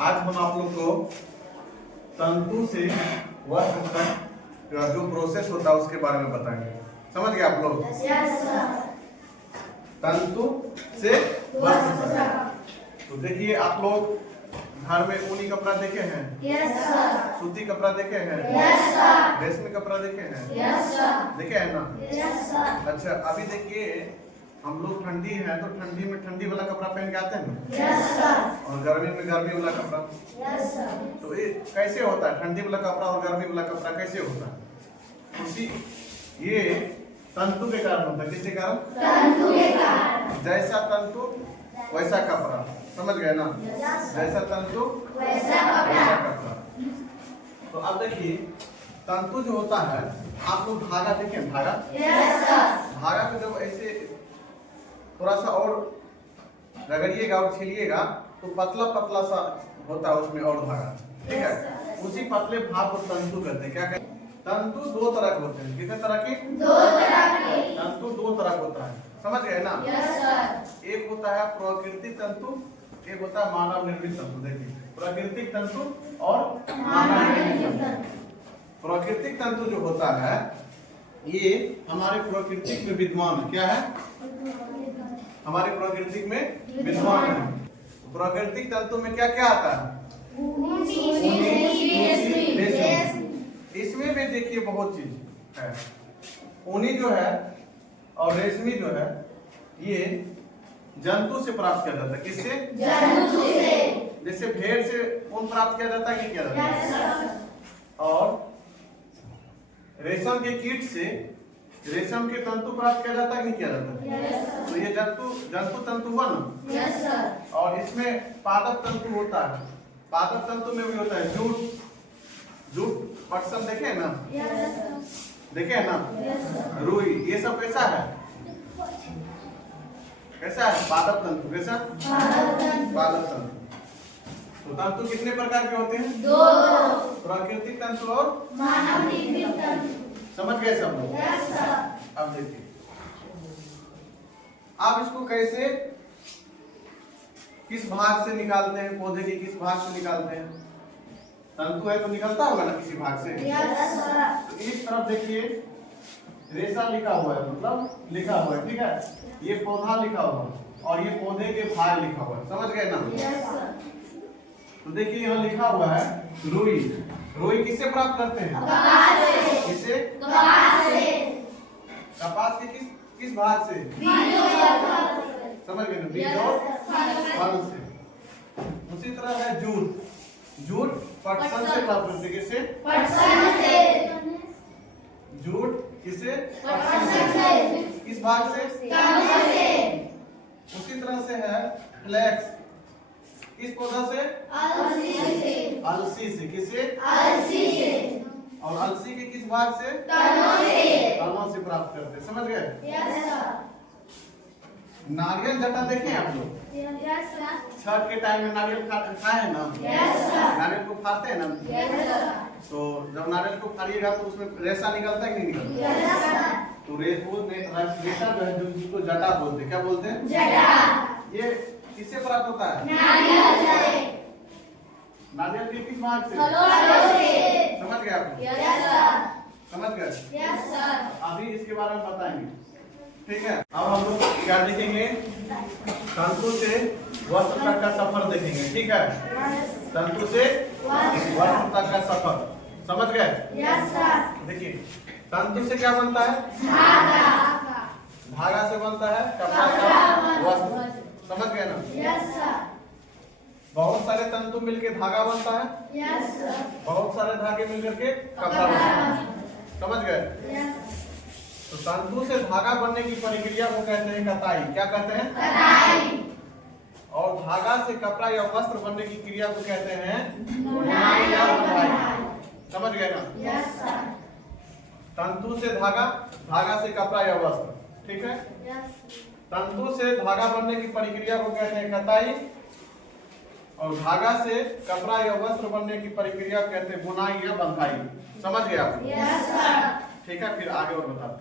आज हम आप लोग को तंतु से वस्त्र तक का जो प्रोसेस होता है उसके बारे में बताएंगे। समझ गए आप लोग? तंतु से वस्त्र तक। तो देखिए आप लोग घर में ऊनी कपड़ा देखे हैं? सूती कपड़ा देखे हैं? रेशमी कपड़ा देखे हैं? देखे हैं ना? अच्छा, अभी देखिए हम लोग ठंडी है तो ठंडी में ठंडी वाला कपड़ा पहन के आते हैं ना, और गर्मी में गर्मी वाला कपड़ा। तो ये कैसे होता है? ठंडी वाला कपड़ा और गर्मी वाला कपड़ा कैसे होता है? उसी ये तंतु के कारण होता है। किसके कारण? तंतु के कारण। जैसा तंतु वैसा कपड़ा। समझ गए ना? जैसा तंतु वैसा कपड़ा। तो अब देखिए तंतु जो होता है, आप लोग धागा देखें? धागा धागा को जब ऐसे थोड़ा सा और रगड़िएगा और छीलिएगा तो पतला पतला सा होता है उसमें और धागा। ठीक है, उसी पतले भाग को तंतु कहते हैं। क्या कहते हैं? तंतु दो तरह के होते हैं। कितने तरह के? दो तरह के। तंतु दो तरह का होता है। समझ गए ना? एक होता है प्राकृतिक तंतु, एक होता है मानव निर्मित तंतु। देखिए प्राकृतिक तंतु और मानव निर्मित तंतु। प्राकृतिक तंतु जो होता है ये हमारे प्राकृतिक में विद्यमान है। क्या है? हमारे प्राकृतिक में विद्यमान है। प्राकृतिक तंतु में क्या क्या आता है? इसमें भी देखिए बहुत चीज है। ऊनी जो है और रेशमी जो है ये जंतु से प्राप्त किया जाता है। किससे? जंतु से। जैसे भेड़ से ऊन प्राप्त किया जाता है कि क्या जाता है? और रेशम के कीट से रेशम के तंतु प्राप्त किया जाता है कि नहीं किया जाता? तो ये जंतु तंतु हुआ ना। और इसमें पादप तंतु होता है। पादप तंतु में भी होता है जूट पटसन। देखे ना? देखे है ना? रुई, ये सब कैसा है? कैसा है? पादप तंतु। कैसा? पादप तंतु। तो तंतु कितने प्रकार के होते हैं? दो। प्राकृतिक तंतु और मानव निर्मित तंतु। समझ गए सब लोग? अब देखिए आप इसको कैसे किस भाग से निकालते हैं? पौधे के किस भाग से निकालते हैं? तंतु है तो निकलता होगा ना किसी भाग से। तो इस तरफ देखिए रेशा लिखा हुआ है, मतलब लिखा हुआ है। ठीक है, ये पौधा लिखा हुआ है और ये पौधे के भाग लिखा हुआ है। समझ गए ना? तो देखिए यहाँ लिखा हुआ है रुई। रुई किससे प्राप्त करते हैं? कपास से। किससे? कपास से। कपास के किस भाग से? बीज और फल से। समझ गए ना? बीज और फल से। उसी तरह है जूट। जूट पटसन से प्राप्त करते हैं। किससे? पटसन से। जूट किससे? पटसन से। किस भाग से? तंतु से। उसी तरह से है फ्लेक्स। किस पौधा से? अलसी से। अलसी से। किससे? अलसी से। और अलसी के किस भाग से? तनों से। तनों से प्राप्त करते हैं। समझ गए? Yes sir. नारियल जटा देखे आप लोग? Yes sir. छठ के टाइम में नारियल खाए हैं ना? Yes sir. नारियल को फाड़ते हैं ना? Yes sir. तो जब नारियल को फाड़िएगा तो उसमें रेशा निकलता है कि नहीं निकलता? Yes sir. तो रेशा जो है जिसको जटा बोलते हैं। क्या बोलते हैं? जटा। ये किससे प्राप्त होता है? नारियल से। नारियल के किस भाग से? फलों से। समझ गए आप? Yes sir. समझ गए? Yes sir. अभी इसके बारे में बताएंगे। ठीक है, अब हम लोग क्या देखेंगे? तंतु से वस्त्र तक का सफर देखेंगे। ठीक है, तंतु से वस्त्र तक का सफर। समझ गए? Yes sir. देखिए तंतु से क्या बनता है? धागा। धागा से बनता है कपड़ा का वस्त्र। समझ गए ना? Yes sir. बहुत सारे तंतु मिलकर धागा बनता है। Yes sir. बहुत सारे धागे मिलकर के कपड़ा बनता है। समझ गए? यस। तो तंतु से धागा बनने की प्रक्रिया को कहते हैं कताई। क्या कहते हैं? कताई। और धागा से कपड़ा या वस्त्र बनने की क्रिया को कहते हैं बुनाई या बुनाई। समझ गए ना? Yes sir. तंतु से धागा, धागा से कपड़ा या वस्त्र। ठीक है? यस। तंतु से धागा बनने की प्रक्रिया को कहते हैं कताई और धागा से कपड़ा या वस्त्र बनने की प्रक्रिया कहते हैं बुनाई या बंधाई। समझ गए आप? Yes sir. ठीक है, फिर आगे और बताते हैं।